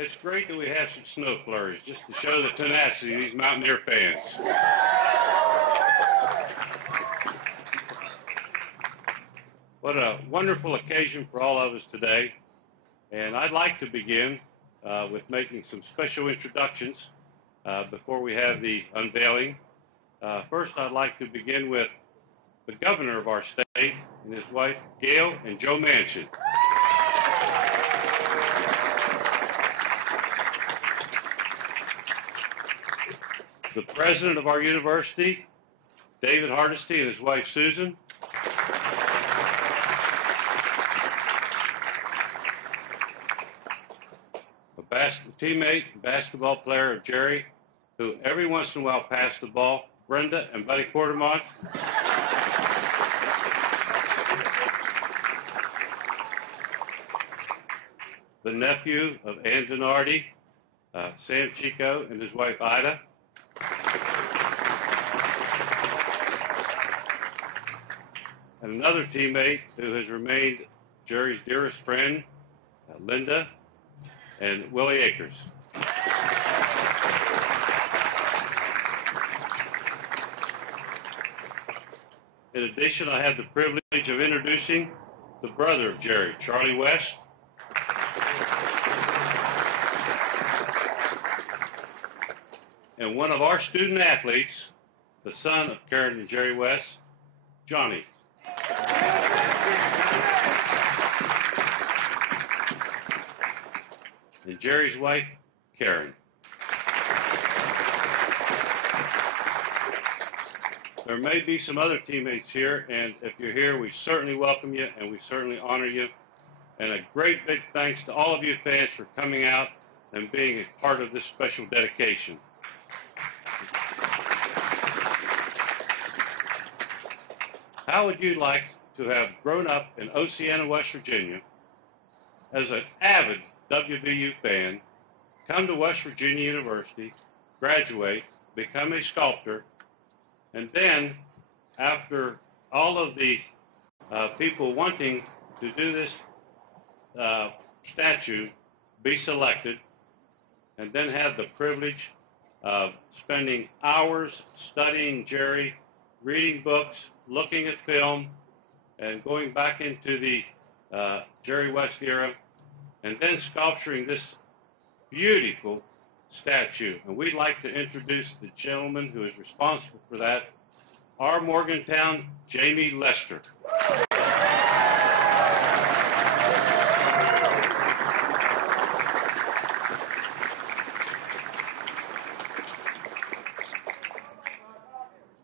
It's great that we have some snow flurries just to show the tenacity of these Mountaineer fans. What a wonderful occasion for all of us today. And I'd like to begin with making some special introductions before we have the unveiling. First, I'd like to begin with the governor of our state and his wife, Gail and Joe Manchin. The president of our university, David Hardesty, and his wife, Susan. A teammate, basketball player of Jerry, who every once in a while passed the ball, Brenda and Buddy Quartermont. The nephew of Ann Donardi, Sam Chico and his wife Ida. And another teammate who has remained Jerry's dearest friend, Linda and Willie Akers. In addition, I have the privilege of introducing the brother of Jerry, Charlie West. And one of our student athletes, the son of Karen and Jerry West, Johnny. And Jerry's wife, Karen. There may be some other teammates here, and if you're here, we certainly welcome you, and we certainly honor you. And a great big thanks to all of you fans for coming out and being a part of this special dedication. How would you like to have grown up in Oceana, West Virginia, as an avid WVU fan, come to West Virginia University, graduate, become a sculptor, and then, after all of the people wanting to do this statue, be selected, and then have the privilege of spending hours studying Jerry, reading books, looking at film, and going back into the Jerry West era, and then sculpturing this beautiful statue. And we'd like to introduce the gentleman who is responsible for that, our Morgantown, Jamie Lester.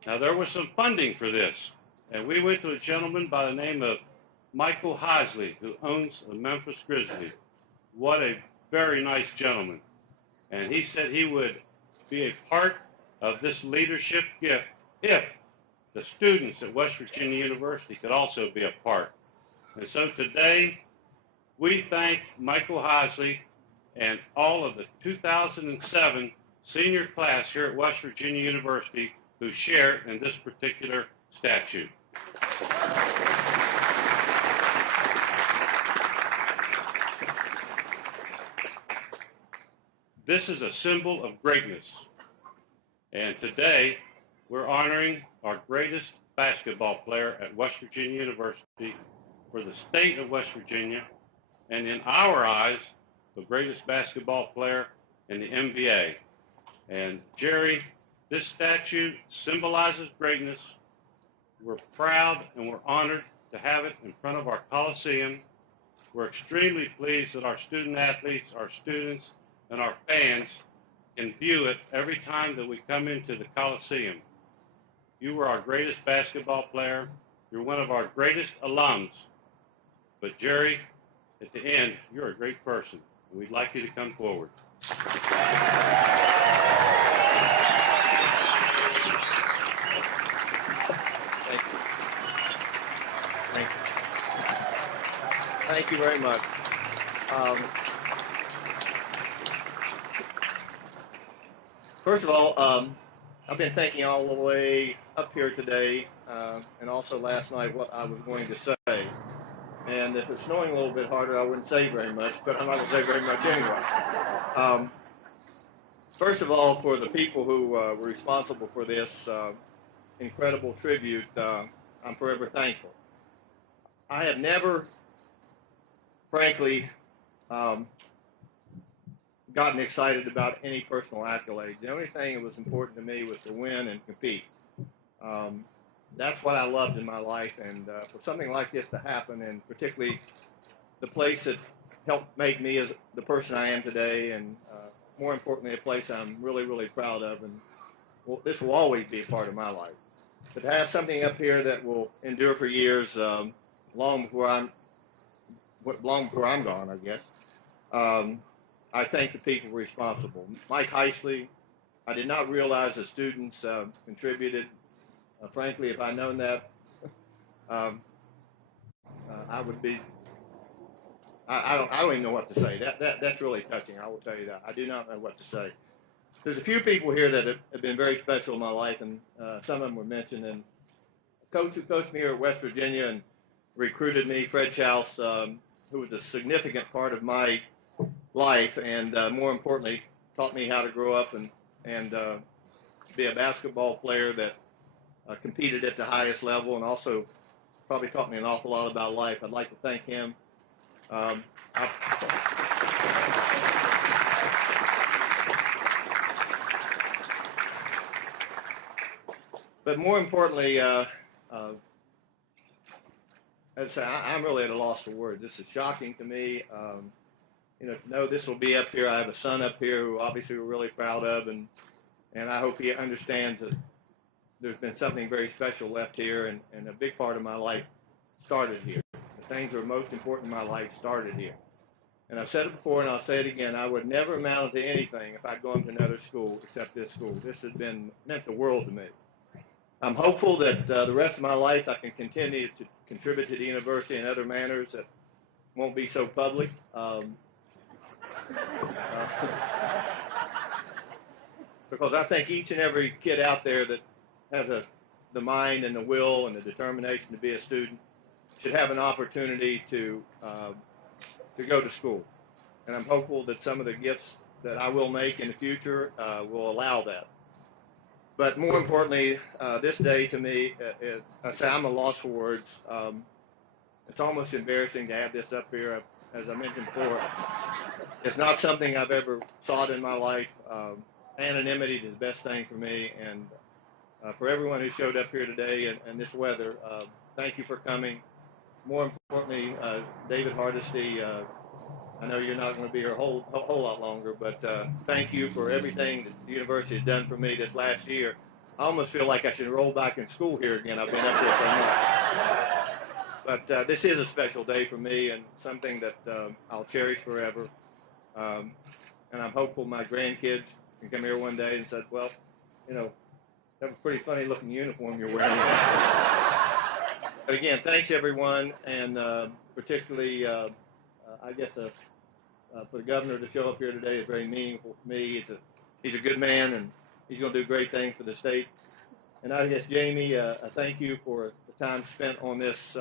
Now, there was some funding for this, and we went to a gentleman by the name of Michael Heisley, who owns the Memphis Grizzlies. What a very nice gentleman. And he said he would be a part of this leadership gift if the students at West Virginia University could also be a part. And so today, we thank Michael Heisley and all of the 2007 senior class here at West Virginia University who share in this particular statue. This is a symbol of greatness. And today, we're honoring our greatest basketball player at West Virginia University for the state of West Virginia, and in our eyes, the greatest basketball player in the NBA. And Jerry, this statue symbolizes greatness. We're proud and we're honored to have it in front of our Coliseum. We're extremely pleased that our student athletes, our students, and our fans can view it every time that we come into the Coliseum. You were our greatest basketball player. You're one of our greatest alums. But Jerry, at the end, you're a great person, and we'd like you to come forward. Thank you. Thank you. Thank you very much. First of all, I've been thinking all the way up here today, and also last night what I was going to say. And if it's snowing a little bit harder, I wouldn't say very much, but I'm not going to say very much anyway. First of all, for the people who were responsible for this incredible tribute, I'm forever thankful. I have never, frankly, gotten excited about any personal accolades. The only thing that was important to me was to win and compete. That's what I loved in my life, and for something like this to happen, and particularly the place that helped make me as the person I am today, and more importantly, a place I'm really, really proud of, and this will always be a part of my life. But to have something up here that will endure for years, long before I'm gone, I guess. I thank the people responsible. Mike Heisley, I did not realize the students contributed. Frankly, if I'd known that, I would be. I don't even know what to say. That's really touching. I will tell you that. I do not know what to say. There's a few people here that have been very special in my life, and some of them were mentioned. And a coach who coached me here at West Virginia and recruited me, Fred Schaus, who was a significant part of my life, and more importantly, taught me how to grow up and be a basketball player that competed at the highest level, and also probably taught me an awful lot about life. I'd like to thank him. But more importantly, as I say, I'm really at a loss for words. This is shocking to me. No, this will be up here. I have a son up here who obviously we're really proud of, and I hope he understands that there's been something very special left here, and a big part of my life started here. The things that are most important in my life started here. And I've said it before, and I'll say it again, I would never amount to anything if I'd gone to another school except this school. This has meant the world to me. I'm hopeful that the rest of my life I can continue to contribute to the university in other manners that won't be so public. Because I think each and every kid out there that has the mind and the will and the determination to be a student should have an opportunity to go to school. And I'm hopeful that some of the gifts that I will make in the future will allow that. But more importantly, this day to me, I say I'm a loss for words. It's almost embarrassing to have this up here. As I mentioned before, it's not something I've ever sought in my life. Anonymity is the best thing for me, and for everyone who showed up here today in this weather, thank you for coming. More importantly, David Hardesty, I know you're not going to be here a whole lot longer, but thank you for everything that the university has done for me this last year. I almost feel like I should roll back in school here again. I've been up here so much. But this is a special day for me, and something that I'll cherish forever. And I'm hopeful my grandkids can come here one day and say, well, that was a pretty funny looking uniform you're wearing. But again, thanks everyone, and particularly, I guess for the governor to show up here today is very meaningful for me. He's a good man, and he's going to do great things for the state. And I guess, Jamie, I thank you for the time spent on this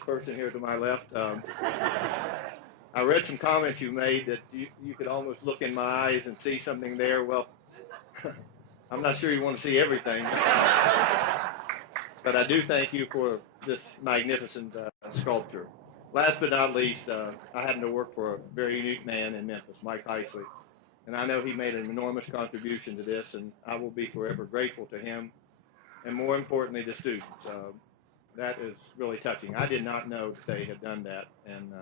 person here to my left. I read some comments you made that you could almost look in my eyes and see something there. Well, I'm not sure you want to see everything. But I do thank you for this magnificent sculpture. Last but not least, I happen to work for a very unique man in Memphis, Mike Heisley. And I know he made an enormous contribution to this, and I will be forever grateful to him. And more importantly, the students. That is really touching. I did not know that they had done that, and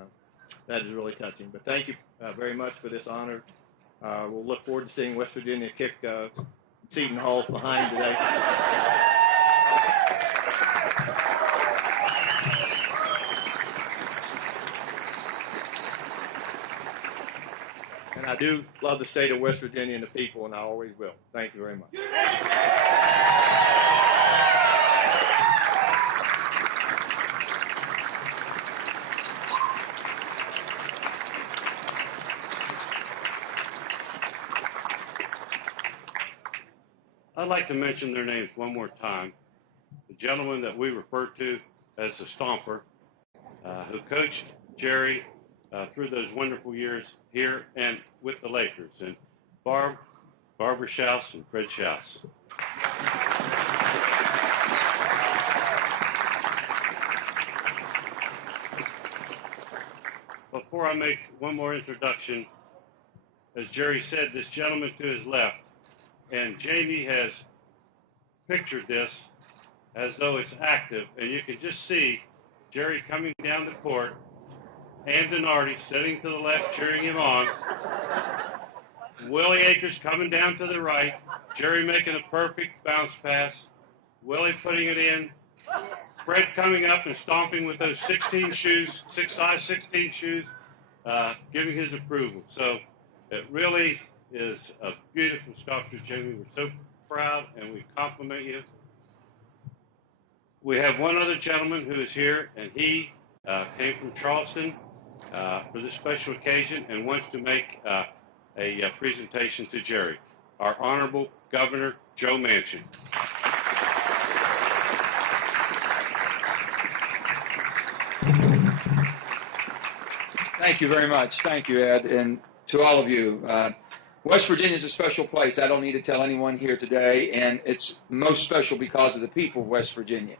that is really touching. But thank you very much for this honor. We'll look forward to seeing West Virginia kick Seton Hall behind today. And I do love the state of West Virginia and the people, and I always will. Thank you very much. I'd like to mention their names one more time. The gentleman that we refer to as the Stomper, who coached Jerry through those wonderful years here and with the Lakers. And Barbara Schaus and Fred Schaus. Before I make one more introduction, as Jerry said, this gentleman to his left, and Jamie has pictured this as though it's active, and you can just see Jerry coming down the court, Ann Denardi sitting to the left, cheering him on, Willie Akers coming down to the right, Jerry making a perfect bounce pass, Willie putting it in, Fred coming up and stomping with those 16 shoes, size 16 shoes, giving his approval. So it really is a beautiful sculpture, Jamie. We're so proud, and we compliment you. We have one other gentleman who is here, and he came from Charleston for this special occasion and wants to make a presentation to Jerry, our Honorable Governor Joe Manchin. Thank you very much. Thank you, Ed, and to all of you. West Virginia is a special place. I don't need to tell anyone here today, and it's most special because of the people of West Virginia.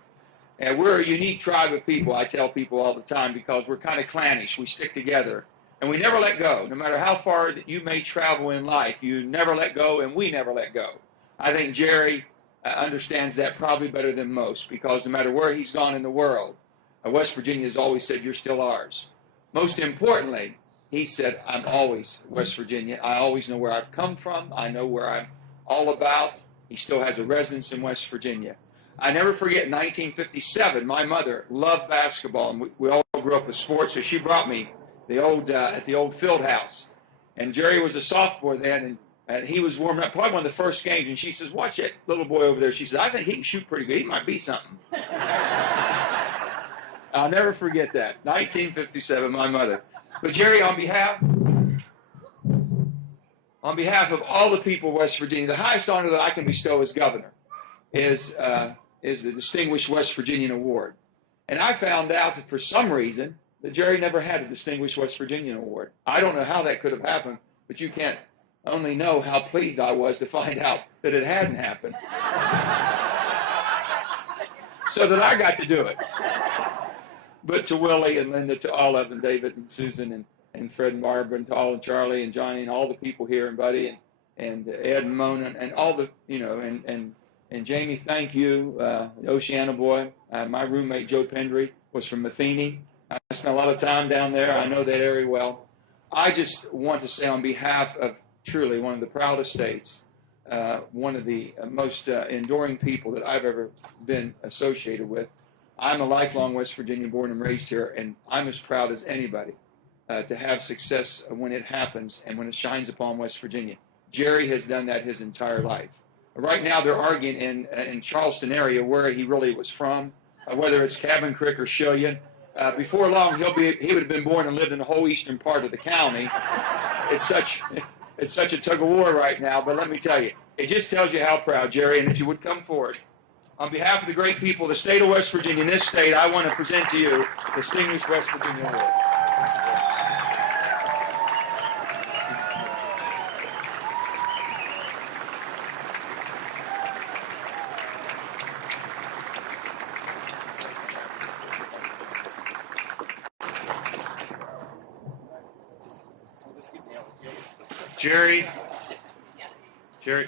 And we're a unique tribe of people, I tell people all the time, because we're kind of clannish. We stick together, and we never let go. No matter how far that you may travel in life, you never let go, and we never let go. I think Jerry understands that probably better than most, because no matter where he's gone in the world, West Virginia has always said, "You're still ours." Most importantly, he said, "I'm always West Virginia. I always know where I've come from. I know where I'm all about." He still has a residence in West Virginia. I never forget, in 1957, my mother loved basketball, and we all grew up with sports, so she brought me at the old field house. And Jerry was a sophomore then, and he was warming up, probably one of the first games, and she says, "Watch that little boy over there." She says, "I think he can shoot pretty good. He might be something." I'll never forget that. 1957, my mother. But Jerry, on behalf of all the people of West Virginia, the highest honor that I can bestow as governor is the Distinguished West Virginian Award. And I found out that for some reason that Jerry never had a Distinguished West Virginian Award. I don't know how that could have happened, but you can't only know how pleased I was to find out that it hadn't happened. So that I got to do it. But to Willie and Linda, to Olive and David and Susan and Fred and Barbara and Paul and Charlie and Johnny and all the people here and Buddy and Ed and Mona and all the, and Jamie, thank you, the Oceana boy. My roommate, Joe Pendry, was from Matheny. I spent a lot of time down there. I know that area well. I just want to say on behalf of truly one of the proudest states, one of the most enduring people that I've ever been associated with. I'm a lifelong West Virginian, born and raised here, and I'm as proud as anybody to have success when it happens and when it shines upon West Virginia. Jerry has done that his entire life. Right now they're arguing in Charleston area where he really was from, whether it's Cabin Creek or Shillian. Before long, he would have been born and lived in the whole eastern part of the county. It's such a tug of war right now, but let me tell you, it just tells you how proud, Jerry, and if you would come forward. On behalf of the great people of the state of West Virginia, in this state, I want to present to you the Distinguished West Virginia Award. Jerry,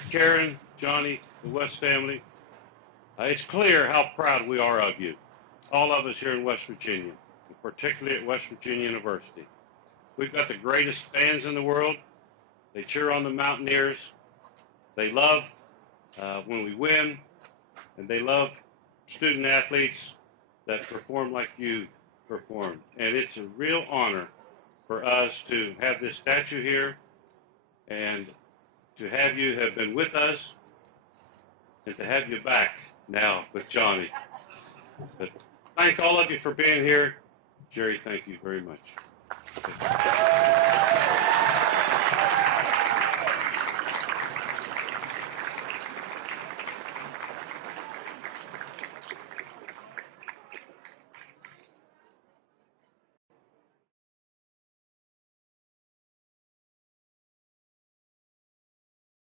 Karen, Johnny, the West family, it's clear how proud we are of you, all of us here in West Virginia, and particularly at West Virginia University. We've got the greatest fans in the world. They cheer on the Mountaineers. They love when we win, and they love student athletes that perform like you performed. And it's a real honor for us to have this statue here and to have you have been with us and to have you back now with Johnny. But thank all of you for being here. Jerry, thank you very much.